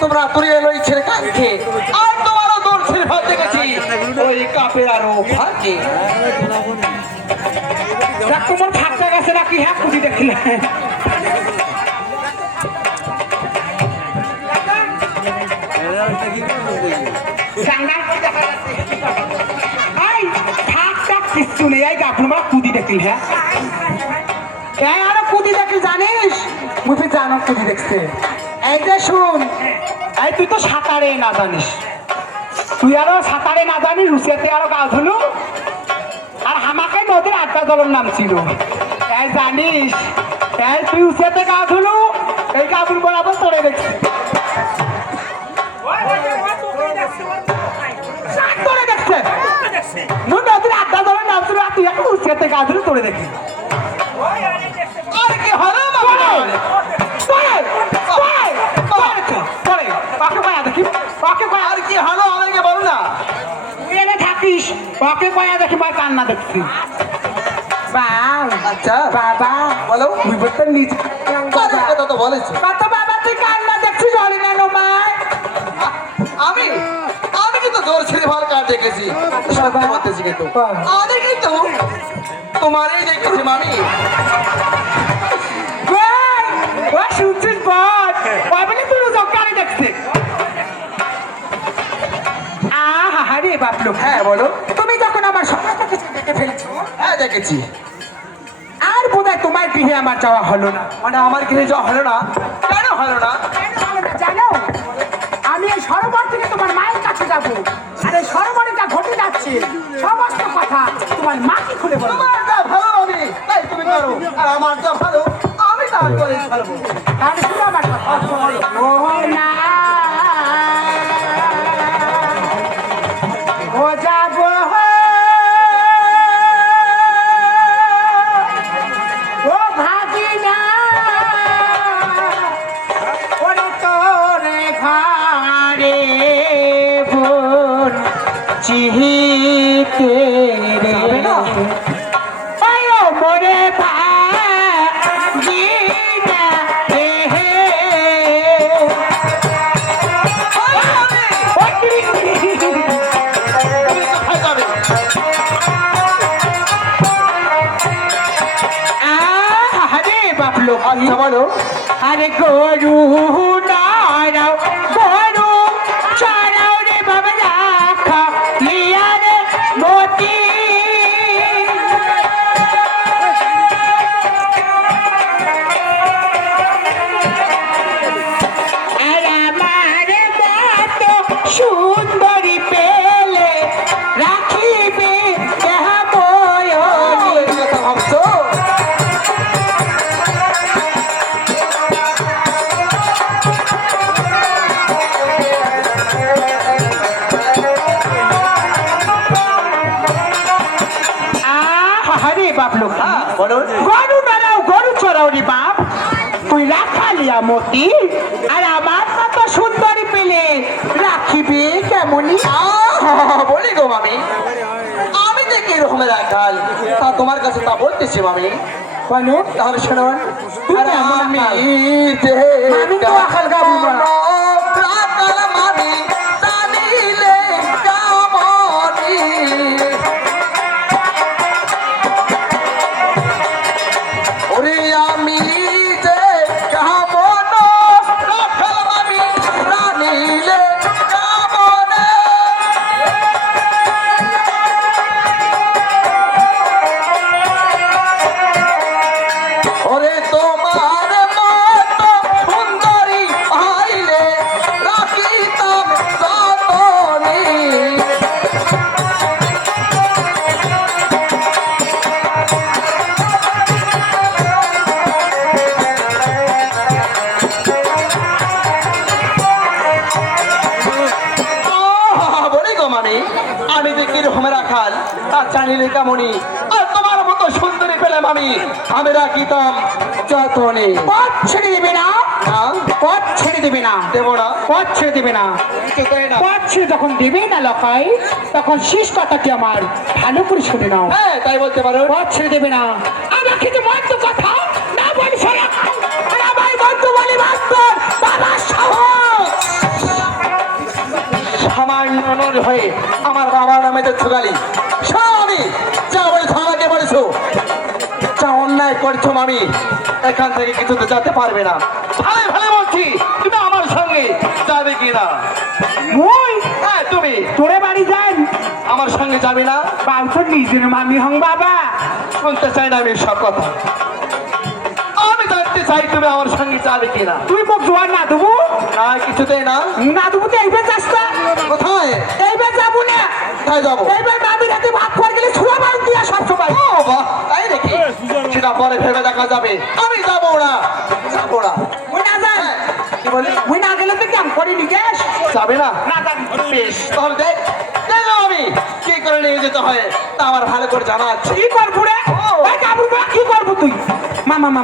তোমরা তুলে এলো ছেলে কানকে আর তোমারও দৌড় ছেলে ভাত দেখেছি ওই কাপের আরো ভাগে তোমার থাকতে গেছে নাকি হ্যাঁ কুটি দেখলে কিচ্ছু নেই এই আপনার কুদি দেখলি হ্যাঁ আরো কুদি দেখলি জানিস মুখে জানো কুদি দেখছে এই যে শুন এই তুই তো সাঁতারে না জানিস তুই আরো সাঁতারে না জানিস রুচিয়াতে আরো গা ধুলু আর আমাকে নদীর আড্ডা দলের নাম ছিল এই জানিস এই তুই রুচিয়াতে গা ধুলু এই কাপড় বরাবর তোরে দেখছি তোরে দেখছে নদীর আড্ডা দলের নাম ছিল আর তুই এখন রুচিয়াতে গা ধুলু তোরে দেখি আর কি হলো আর কি হলো আমাকে বলো না এনে থাকিস ওকে কয়া দেখি ভাই কান্না দেখছি আচ্ছা বাবা বলো বিপত্তর নিজ কথা তো বলেছি কত বাবা তুই কান্না দেখছিস জলে না নোমায় আমি আমি কিন্তু জোর ছেড়ে ভালো কাজ দেখেছি সত্যি বলতেছি কিন্তু আমি কিন্তু তোমারই দেখেছি মামি ও শুনছিস বল বাবাকে তুই জকারি দেখছে আরে বাপ লোক হ্যাঁ বলো তুমি যখন আমার সঙ্গে দেখে ফেলছো হ্যাঁ দেখেছি আর বোধহয় তোমার গৃহে আমার যাওয়া হলো না মানে আমার গৃহে যাওয়া হলো না কেন হলো না জানো আমি এই সরোবর থেকে তোমার মায়ের কাছে যাবো আর এই সরোবরে যা ঘটে যাচ্ছে সমস্ত কথা তোমার মাকে খুলে বলবো তোমার যা ভালো আমি তাই তুমি করো আর আমার যা ভালো আমি তা করে ছাড়বো তাহলে শুনো আমার কথা ও না ও যাবো ও ভাগি না ওরে তোরে ঘরে বোন চিহিতে রে আয়ো মোরে ভাগি না হে আচ্ছা বলো আরে গরু নাড়াও গরু চড়াও রে বাবা রাখা লিয়া রে মতি আর আমার মতো সুন্দরী পেলে রাখিবে কথা ভাবছো বাপ লোক বলো গরু বেড়াও গরু চড়াও রে বাপ তুই রাখালিয়া মতি আর আমার মতো সুন্দরী পেলে রাখিবি কেমনই বলি গো মামি আমি দেখি এরকমের রাখাল তা তোমার কাছে তা বলতেছি মামি বলো তাহলে শোনো আরে আমি আমি তো আকাল গাবো না রাখাল মামি জানিলে কেমনি ওরে আমি যে কেমন রাখাল মামি জানিলে কেমন ওরে তোমার মতো সুন্দরী আইলে রাখিতাম যতনি বলি গো মামি আমি যে কিরকমের রাখাল তা জানিলে কেমনই আর তোমার মতো সুন্দরী পেলে মামি আমি রাখিতাম যতনে পথ ছেড়ে দেবে না হ্যাঁ? পথ ছেড়ে দেবে না দেবো না পথ ছেড়ে দেবে না কিছু দেয় না পথ ছেড়ে যখন দেবে না লকাই তখন শেষ কথাটি আমার ভালো করে শুনে নাও হ্যাঁ তাই বলতে পারো পথ ছেড়ে দেবে না আমাকে যে মন্দ কথা না বলি শোনা আর আমার বন্ধু বলি বাস্তব বাবা সাহস সুন্দরী হয়ে আমার বাবার নামে দিচ্ছ গালি। শোনো আমি যা বলেছো আমাকে বলেছো, যা অন্যায় করছো মামি, এখান থেকে কিছুতে যেতে পারবে না। ভালো ভালো বলছি, তুমি আমার সঙ্গে যাবে কি না? মুই হ্যাঁ তুমি তোরে বাড়ি যান আমার সঙ্গে যাবে না? বাবু তো নিজের মামি হং বাবা। শুনতে চাই না আমি সব কথা, আমি জানতে চাই তুমি আমার সঙ্গে যাবে কি না। তুই মুখ জোয়ার না দেবো না কিছুতেই না। না দেবো তো এইবার যাস না। কোথায়? এইবার যাবো না, কোথায় যাবো? এইবার মামির হাতে ভাত খাওয়ার গেলে ছুয়া বাড়ি দিয়া সব সময়। ও বাহ, তাই নাকি? সেটা পরে ভেবে দেখা যাবে। আমি যাবো না, যাবো না। ওই না যান, কি বলি? ওই না গেলে তো কেমন করে নিকেশ যাবে না? না যাবি। বেশ, তাহলে দেখ দেখো আমি কি করে নিয়ে যেতে হয় তা আমার ভালো করে জানা আছে। কি করবো রে? ওই কাবুর কি করবো তুই? মামা মামা